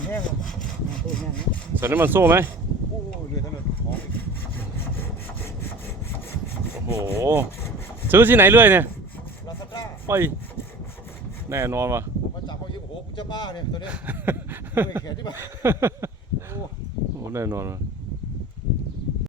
มันแห้งตู้แห้งนะ ใส่น้ำมันโซ่ไหม โอ้เรือทั้งนั้นของ โอ้โหซื้อที่ไหนเรื่อยเนี่ย ลาซาด้า ไปแน่นอนว่ะ มาจับเขายิงโอ้โหกูจะบ้าเนี่ยตัวเนี้ยไม่แข็งที่บ้าโอ้ โอ้แน่นอนว่ะ